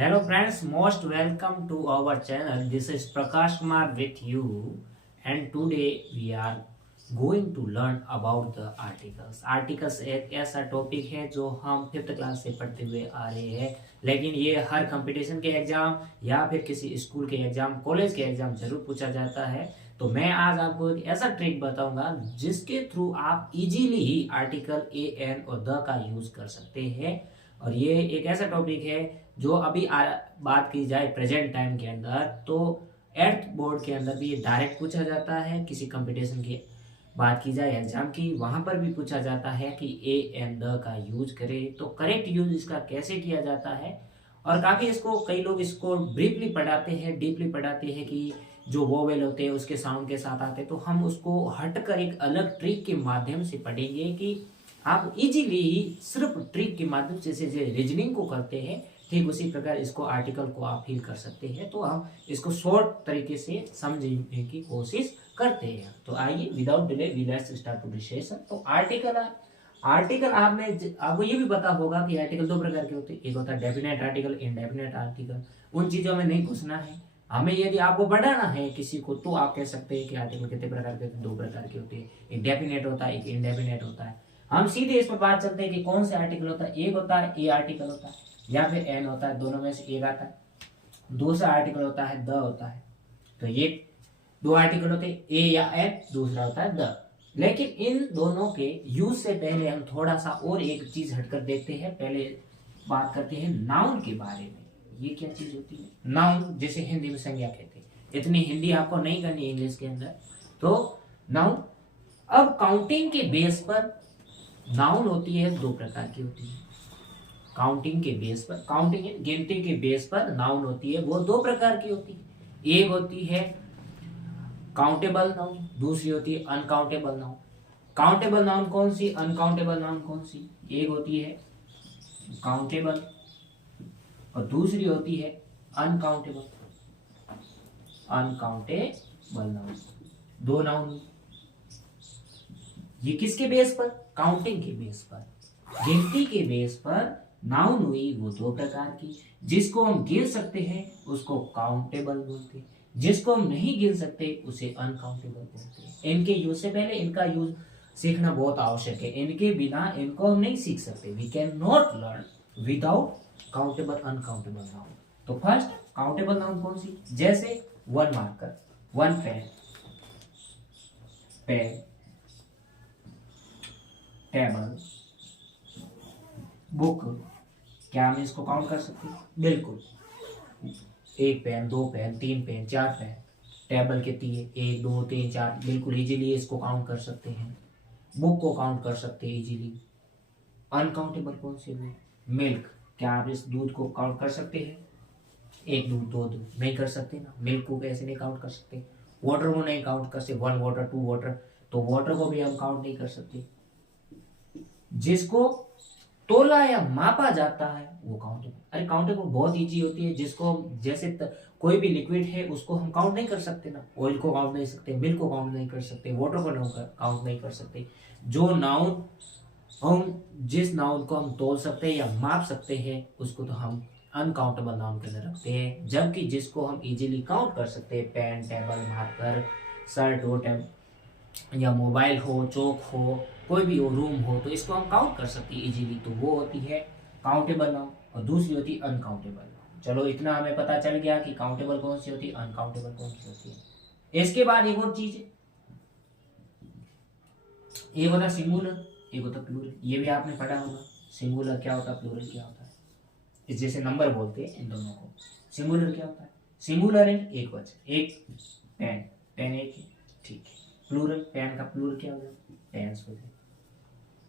Hello friends, most welcome to our channel. This is Prakash Kumar with you, and today we are going to learn about the articles. Articles एक ऐसा topic है जो हम fifth class से पढ़ते हुए आ रहे हैं, लेकिन ये हर कंपटीशन के एग्जाम या फिर किसी स्कूल के एग्जाम, कॉलेज के एग्जाम जरूर पूछा जाता है। तो मैं आज आपको एक ऐसा ट्रिक बताऊंगा जिसके थ्रू आप easily he article A N और द का यूज कर सकते हैं। और ये एक ऐसा टॉपिक है जो अभी बात की जाए प्रेजेंट टाइम के अंदर, तो एट्थ बोर्ड के अंदर भी ये डायरेक्ट पूछा जाता है। किसी कंपटीशन की बात की जाए एग्जाम की, वहां पर भी पूछा जाता है कि ए एंड द का यूज करें, तो करेक्ट यूज इसका कैसे किया जाता है। और काफी इसको कई लोग इसको ब्रीफली पढ़ाते हैं, डीपली पढ़ाते हैं कि जो वोवेल होते हैं उसके साउंड के साथ आते हैं। तो हम उसको हटकर एक अलग ट्रिक के माध्यम से पढ़ेंगे कि आप इजीली ही सिर्फ ट्रिक के माध्यम से जैसे रीजनिंग को करते हैं, ठीक उसी प्रकार इसको आर्टिकल को आप फील कर सकते हैं। तो हम इसको शॉर्ट तरीके से समझने की कोशिश करते हैं। तो आइए without delay we let's start to session. तो आर्टिकल आपको ये भी पता होगा कि आर्टिकल दो प्रकार के होते हैं। एक होता है डेफिनेट आर्टिकल, इनडेफिनेट आर्टिकल। उन चीजों में नहीं घुसना है हमें। यदि आपको बढ़ाना है किसी को, तो आप कह सकते हैं कि आर्टिकल कितने प्रकार के होते हैं। दो प्रकार के होते हैं, एक डेफिनेट होता है, एक इनडेफिनेट होता है। हम सीधे इस पर बात चलते हैं कि कौन से आर्टिकल होता है। एक होता है ए आर्टिकल होता है या फिर एन होता है, दोनों में से एक आता है। दूसरा आर्टिकल होता है द होता है। तो ये दो आर्टिकल होते हैं, ए या एन, दूसरा होता है द। लेकिन इन दोनों के यूज से पहले हम थोड़ा सा और एक चीज हटकर देखते हैं। पहले बात करते हैं नाउन के बारे में। ये क्या चीज होती है नाउन, जैसे हिंदी में संज्ञा कहते हैं। इतनी हिंदी आपको नहीं करनी इंग्लिश के अंदर। तो नाउन, अब काउंटिंग के बेस पर नाउन होती है, दो प्रकार की होती है। काउंटिंग के बेस पर, काउंटिंग गिनती के बेस पर नाउन होती है, वो दो प्रकार की होती है। एक होती है काउंटेबल नाउन, दूसरी होती है अनकाउंटेबल नाउन। काउंटेबल नाउन कौन सी, अनकाउंटेबल नाउन कौन सी? एक होती है काउंटेबल और दूसरी होती है अनकाउंटेबल। अनकाउंटेबल नाउन, दो नाउन। ये किसके बेस पर? काउंटिंग के बेस पर, गिनती के बेस पर नाउन हुई वो दो प्रकार की। जिसको हम गिन सकते हैं उसको काउंटेबल बोलते हैं, जिसको हम नहीं गिन सकते उसे अनकाउंटेबल बोलते हैं। इनके यूज से पहले इनका यूज सीखना बहुत आवश्यक है। इनके बिना इनको हम नहीं सीख सकते। We can not learn without countable uncountable noun. तो फर्स्ट काउंटेबल नाउन कौन सी? जैसे one marker, one pen, pen, table, book. क्या हम इसको काउंट कर सकते हैं? बिल्कुल। एक पेन, दो पेन, तीन पेन, चार पेन, टेबल के तीन, एक, दो, तीन, चार, बिल्कुल इजीली इसको काउंट कर सकते हैं। बुक को काउंट कर सकते हैं इजीली। अनकाउंटेबल कौन सी हुई? मिल्क। क्या आप इस दूध को काउंट कर सकते हैं? एक दूध, दो दूध, नहीं कर सकते ना। मिल्क को कैसे नहीं काउंट कर सकते? वाटर को नहीं काउंट कर सकते, वन वाटर, टू वाटर। तो वाटर को भी हम काउंट नहीं कर सकते। जिसको तोला या मापा जाता है वो काउंटेबल। अरे काउंटेबल बहुत इजी होती है। जिसको जैसे कोई भी लिक्विड है उसको हम काउंट नहीं कर सकते ना। ऑयल को काउंट नहीं सकते, मिल्क को काउंट नहीं कर सकते, वाटर को काउंट नहीं कर सकते। जो नाउन हम, जिस नाउन को हम तोल सकते हैं या माप सकते हैं उसको तो हम अनकाउंटेबल नाउन के अंदर रखते हैं। जबकि जिसको हम इजीली काउंट कर सकते हैं, पेन, टेबल, मार्कर, शर्ट हो, या मोबाइल हो, चौक हो, कोई भी हो, रूम हो, तो इसको हम काउंट कर सकते हैं इजीली। तो वो होती है काउंटेबल नाउन और दूसरी होती है अनकाउंटेबल नाउन। चलो इतना हमें पता चल गया कि काउंटेबल कौन सी होती है, अनकाउंटेबल कौन सी होती है। इसके बाद एक और चीज है, एक होता है सिंगुलर, एक होता है प्लूरल। ये भी आपने पढ़ा होगा, सिंगुलर क्या होता है, प्लूरल क्या होता है। इस जैसे नंबर बोलते हैं इन दोनों को। सिंगुलर क्या होता है? सिंगुलर है एक वचन, एक पेन, पेन एक है, ठीक है। प्लूरल, पेन का प्लूरल क्या हो जाए? पेन्स हो जाए,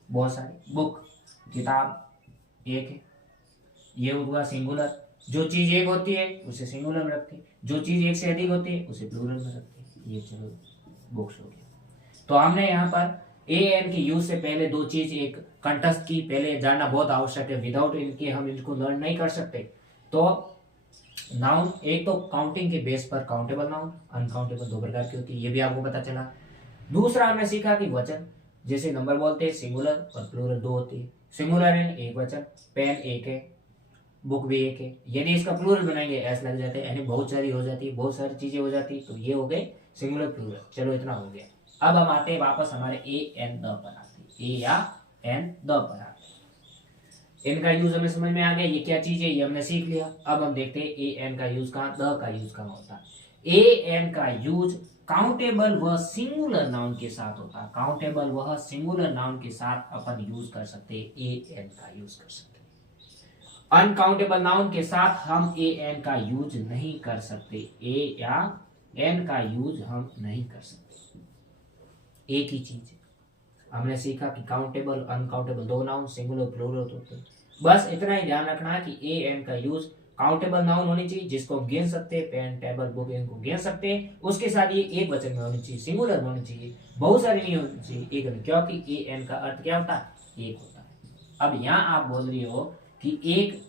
बहुत सारे। बुक, किताब एक है, ये हुआ सिंगुलर। जो चीज एक होती है उसे सिंगुलर में रखते हैं, जो चीज एक से अधिक होती है उसे प्लूरल में रखते हैं। ये चलो बुक्स हो गया। तो हमने यहाँ पर ए एन के यूज से पहले दो चीज एक कंठस्थ की पहले जानना बहुत आवश्यक है। विदाउट इनके हम इनको लर्न नहीं कर सकते। तो नाउन, एक तो काउंटिंग के बेस पर काउंटेबल नाउन, अनकाउंटेबल, दो प्रकार की होती है, ये भी आपको पता चला। दूसरा हमने सीखा कि वचन, जैसे नंबर बोलते हैं सिंगुलर और प्लूरल दो होती है। सिंगुलर है एक वचन, पेन एक है, बुक भी एक है। यदि इसका प्लूरल बनाएंगे एस लग जाते हैं, यानी बहुत सारी हो जाती है, बहुत सारी चीजें हो जाती है, तो ये हो गए सिंगुलर प्लूरल। चलो इतना हो गया। अब हम आते हैं वापस हमारे ए एन द पर आते हैं, ए या एन द पर आते हैं। इनका यूज हमें समझ में आ गया, ये क्या चीज है ये हमने सीख लिया। अब हम देखते हैं ए एन का यूज कहाँ, द का यूज कहाँ होता है। ए एन का यूज काउंटेबल व सिंगुलर नाउन के साथ होता है। काउंटेबल वह सिंगुलर नाउन के साथ अपन यूज कर सकते हैं, ए एन का यूज कर सकते हैं। अनकाउंटेबल नाउन के साथ हम ए एन का यूज नहीं कर सकते, ए या एन का यूज हम नहीं कर सकते। एक ही चीज है, हमने सीखा कि काउंटेबल अनकाउंटेबल दो नाउन सिंगुलर प्लूरल होते हैं। बस इतना ही ध्यान रखना है कि ए एन का यूज काउंटेबल नाउन होनी चाहिए जिसको हम गिन सकते हैं, पेन टेबल बुक इनको गिन सकते हैं। उसके साथ ये एक वचन में होनी चाहिए, सिंगुलर में होनी चाहिए, बहुत सारी नहीं होनी चाहिए, एक में, क्योंकि ए एन का अर्थ क्या होता है, एक होता है। अब यहाँ आप बोल रही हो कि एक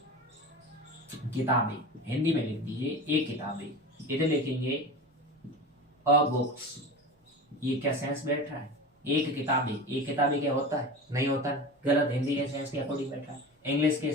किताबें, हिंदी में लिख दीजिए एक किताबें, इधर लिखेंगे अ बुक्स, ये क्या सेंस बैठ रहा है, एक किताबें, एक किताबें क्या होता है, नहीं होता, गलत, हिंदी के सेंस के अकॉर्डिंग बैठा है, इंग्लिश के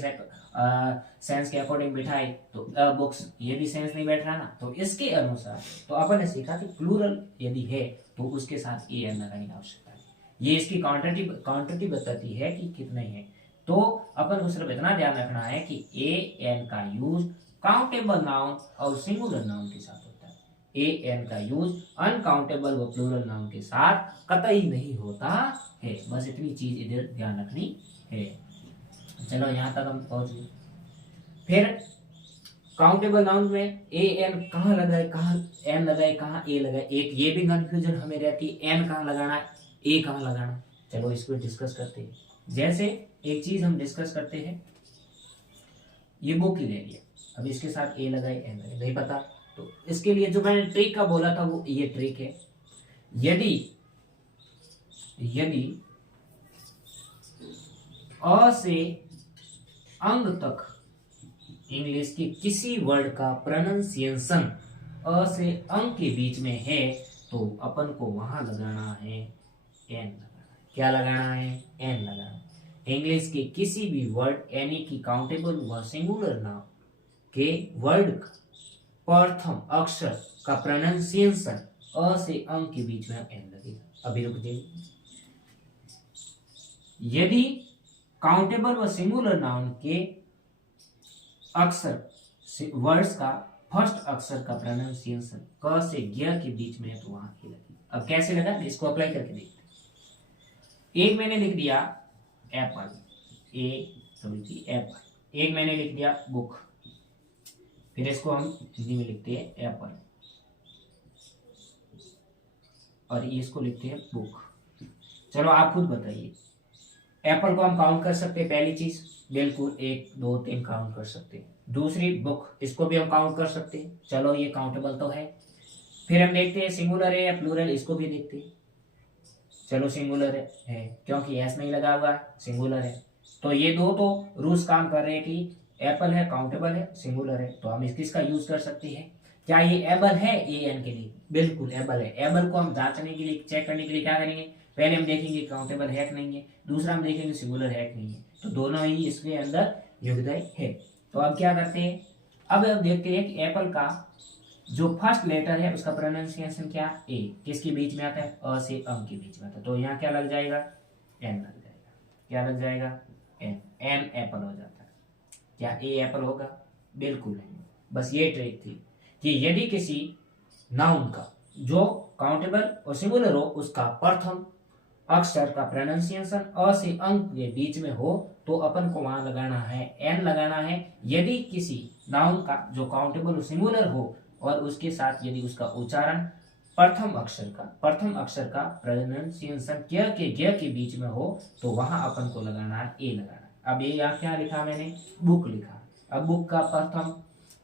सेंस के अकॉर्डिंग बिठाए तो अ बुक्स, ये भी सेंस नहीं बैठ रहा ना। तो इसके अनुसार तो अपन ने सीखा कि प्लूरल यदि है तो उसके साथ ए एन लगाने की आवश्यकता है। ये इसकी क्वांटिटी बताती है कि कितने हैं। तो अपन को सिर्फ इतना ध्यान रखना है कि ए एन का यूज काउंटेबल नाउन और सिंगुलर नाउन के साथ होता है, ए एन का यूज अनकाउंटेबल व प्लूरल नाउन के साथ कतई नहीं होता है। बस इतनी चीज इधर ध्यान रखनी है। चलो यहाँ तक हम पहुंच गए। फिर काउंटेबल नाउन में ए एन कहाँ लगाए, कहाँ एन लगाए, कहाँ ए लगाए, एक ये भी कंफ्यूजन हमें रहती है, एन कहाँ लगाना, ए कहाँ लगाना। चलो इसको डिस्कस करते हैं। जैसे एक चीज हम डिस्कस करते हैं, ये बुक ही ले लिया, अब इसके साथ ए लगाए एन लगाए, नहीं पता, तो इसके लिए जो मैंने ट्रिक का बोला था वो ये ट्रिक है। यदि अ से अंग तक इंग्लिश के किसी वर्ड का प्रोनाउंसिएशन अ से अंग के बीच में है तो अपन को वहां लगाना है एन लगाना। क्या लगाना है, एन लगाना। इंग्लिश के किसी भी वर्ड यानी कि काउंटेबल व सिंगुलर नाउन के वर्ड प्रथम अक्षर का प्रोनाउंसिएशन अ से अंग के बीच में एन लगेगा। अभी रुक जाइए। यदि काउंटेबल व सिंगुलर नाउन के अक्षर वर्ड्स का फर्स्ट अक्षर का प्रोनाउंसिएशन क से ग के बीच में है तो वहां की लगी। अब कैसे लगा, इसको अप्लाई करके देखते हैं। एक मैंने लिख दिया एप्पल, एप्पल। एक मैंने लिख दिया बुक, फिर इसको हम हिंदी में लिखते हैं एप्पल, और इसको लिखते हैं बुक। चलो आप खुद बताइए, एप्पल को हम काउंट कर सकते हैं, पहली चीज बिल्कुल 1 2 3 काउंट कर सकते हैं। दूसरी बुक, इसको भी हम काउंट कर सकते हैं, चलो ये काउंटेबल तो है। फिर हम देखते हैं सिंगुलर है या प्लूरल, इसको भी देखते हैं। चलो सिंगुलर है क्योंकि एस नहीं लगा हुआ है, सिंगुलर है। तो ये दो तो रूल्स काम कर रहे हैं कि एप्पल है, काउंटेबल है, सिंगुलर है, तो हम किसका यूज कर सकते हैं। क्या ये एबल है ए एन के लिए, बिल्कुल एबल है। एबल को हम जांचने के लिए, चेक करने के लिए क्या करेंगे, पहले हम देखेंगे काउंटेबल है कि नहीं है, दूसरा हम देखेंगे सिंगुलर है कि नहीं है, तो दोनों ही इसके अंदर योगदान है। तो अब क्या करते हैं, अब देखते हैं कि एप्पल का जो फर्स्ट लेटर है उसका प्रोनाउंसिएशन क्या, ए, किसके बीच में आता है, अ से अंग के बीच में आता है, तो यहाँ क्या लग जाएगा, एन लग जाएगा। क्या लग जाएगा, एन, एन एप्पल हो जाता है। क्या ए एप्पल होगा, बिल्कुल नहीं। बस ये ट्रिक थी कि यदि किसी नाउन का जो काउंटेबल और सिंगुलर हो उसका प्रथम अक्षर का प्रोनाउंसिएशन अ से अंक के बीच में हो तो अपन को वहां लगाना है एन लगाना है। यदि किसी नाउन का जो काउंटेबल और सिंगुलर हो और उसके साथ यदि उसका उच्चारण प्रथम अक्षर का प्रोनाउंसिएशन के बीच में हो तो वहां अपन को लगाना है ए लगाना। अब ये यहाँ क्या लिखा मैंने, बुक लिखा। अब बुक का प्रथम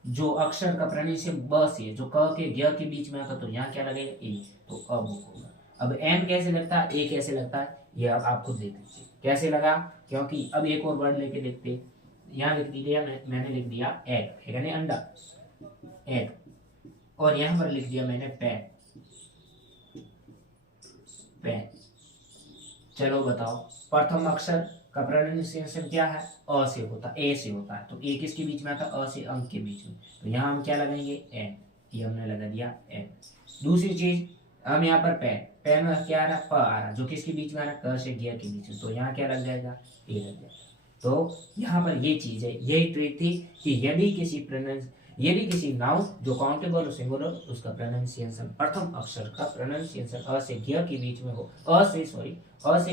जो अक्षर का प्रोनाउंसिएशन ब से जो क के ग के बीच में आता तो यहाँ क्या लगेगा, ए, तो अ बुक होगा। अब एन कैसे लगता है, ए कैसे लगता है, ये आप खुद देख लीजिए कैसे लगा। क्योंकि अब एक और वर्ड लेके देखते, यहाँ लिख दिया मैंने लिख दिया एग, यानी अंडा, एग, और यहाँ पर लिख दिया मैंने पेन, पेन। चलो बताओ, प्रथम अक्षर का प्रोनाउंसिएशन क्या है, अ से होता है, ए से होता है। तो ए किसके बीच में आता है, अ से अंक के बीच में। तो यहाँ हम क्या लगाएंगे, एन, ये हमने लगा दिया एन। दूसरी चीज हम यहाँ पर पेन, पेन में क्या आ रहा है, प आ रहा है, जो किसके बीच में आ रहा है, क से गिया के बीच में। तो यहाँ क्या लग जाएगा, ए लग जाएगा। तो यहाँ पर ये चीज है, यही ट्रिक थी कि यदि किसी नाउन जो काउंटेबल और सिंगुलर, उसका प्रोनाउंसिएशन, प्रथम अक्षर का प्रोनाउंसिएशन अ से गिया के बीच में हो, अ से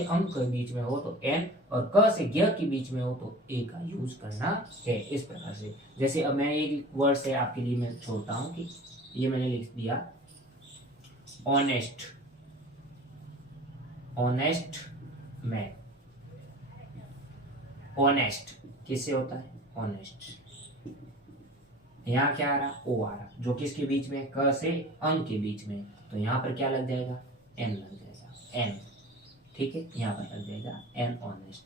अंक के बीच में हो तो एन, और क से गिया के बीच में हो तो ए का यूज करना है। इस प्रकार से, जैसे अब मैं एक वर्ड से आपके लिए मैं छोड़ता हूँ कि ये मैंने लिख दिया ऑनेस्ट, ऑनेस्ट मैन। ऑनेस्ट किससे होता है, ऑनेस्ट। यहाँ क्या आ रहा, ओ आ रहा, जो किसके बीच में, क से अंक के बीच में। तो यहाँ पर क्या लग जाएगा, एन लग जाएगा, एन। ठीक है, यहाँ पर लग जाएगा एन, ऑनेस्ट।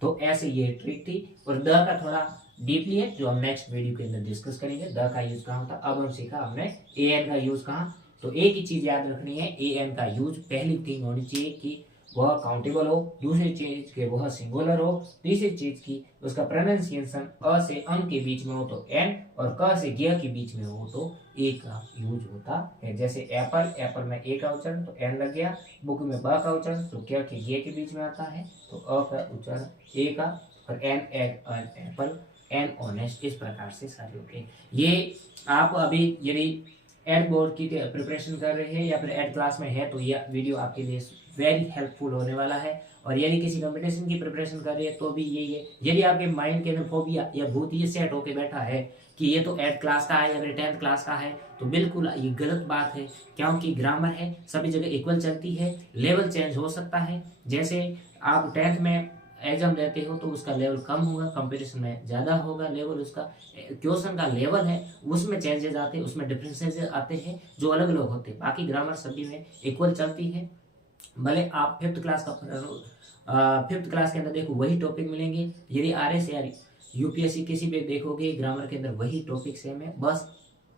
तो ऐसे ये ट्रिक थी। और द का थोड़ा डीपली है, जो हम नेक्स्ट वीडियो के अंदर डिस्कस करेंगे। द का यूज कहाँ होता है, अब हम सीखा हमने ए एन का यूज कहाँ। तो एक ही चीज याद रखनी है, ए एन का यूज पहली थिंग होनी चाहिए कि वह काउंटेबल हो, दूसरी चीज के वह सिंगुलर हो, तीसरी चीज की उसका प्रोनाउंसिएशन अ से अंक के बीच में हो तो एन, और क से गिया के बीच में हो तो ए का यूज होता है। जैसे एप्पल, एप्पल में ए का उच्चारण तो एन लग गया, बुक में ब का उच्चारण तो क्या के गिया के बीच में आता है तो अ का उच्चारण ए का, और एन एप्पल, एन ऑनेस्ट। इस प्रकार से सारे होते। ये आप अभी यदि एड बोर्ड की प्रिपरेशन कर रहे हैं या फिर एड क्लास में है तो ये वीडियो आपके लिए वेरी हेल्पफुल होने वाला है। और यदि किसी कंपटीशन की प्रिपरेशन कर रही है तो भी यही है। यदि आपके माइंड के अंदर फोबिया या भूत ये सेट होके बैठा है कि ये तो 8th क्लास का है या फिर 10th क्लास का है, तो बिल्कुल ये गलत बात है। क्योंकि ग्रामर है, सभी जगह इक्वल चलती है, लेवल चेंज हो सकता है। जैसे आप 10th में एग्जाम देते हो तो उसका लेवल कम होगा, कंपटीशन में ज़्यादा होगा लेवल, उसका क्वेश्चन का लेवल है उसमें चेंजेस आते हैं, उसमें डिफरेंसेस आते हैं जो अलग अलग होते हैं। बाकी ग्रामर सभी में इक्वल चलती है। भले आप 5th क्लास के अंदर देखो वही टॉपिक मिलेंगे, यदि RS या UPSC किसी भी देखोगे ग्रामर के अंदर वही टॉपिक सेम है। बस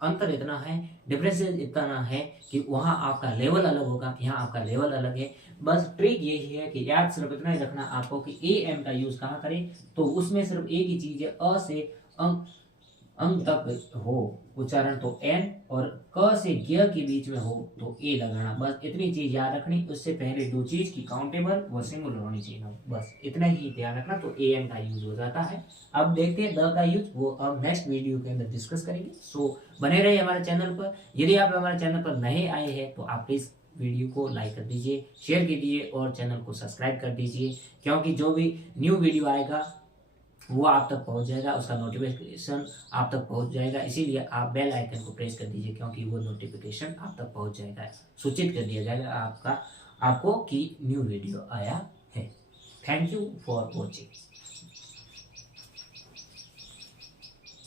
अंतर इतना है, डिफरेंसेस इतना है कि वहाँ आपका लेवल अलग होगा, यहाँ आपका लेवल अलग है। बस ट्रिक यही है कि याद सिर्फ इतना ही रखना आपको कि ए एम का यूज कहाँ करें, तो उसमें सिर्फ एक ही चीज है, अ से अंक तक हो उच्चारण तो एन, और क से ग के बीच में हो तो ए लगाना। बस इतनी चीज याद रखनी। उससे पहले दो चीज की काउंटेबल व सिंगुलर होनी चाहिए, बस इतना ही ध्यान रखना तो ए एन का यूज हो जाता है। अब देखते हैं द का यूज, वो अब नेक्स्ट वीडियो के अंदर डिस्कस करेंगे। सो बने रहिए हमारे चैनल पर। यदि आप हमारे चैनल पर नए आए हैं तो आप प्लीज वीडियो को लाइक कर दीजिए, शेयर कीजिए और चैनल को सब्सक्राइब कर दीजिए, क्योंकि जो भी न्यू वीडियो आएगा वो आप तक पहुंच जाएगा, उसका नोटिफिकेशन आप तक पहुंच जाएगा। इसीलिए आप बेल आइकन को प्रेस कर दीजिए, क्योंकि वो नोटिफिकेशन आप तक पहुंच जाएगा, सूचित कर दिया जाएगा आपको कि न्यू वीडियो आया है। Thank you for watching.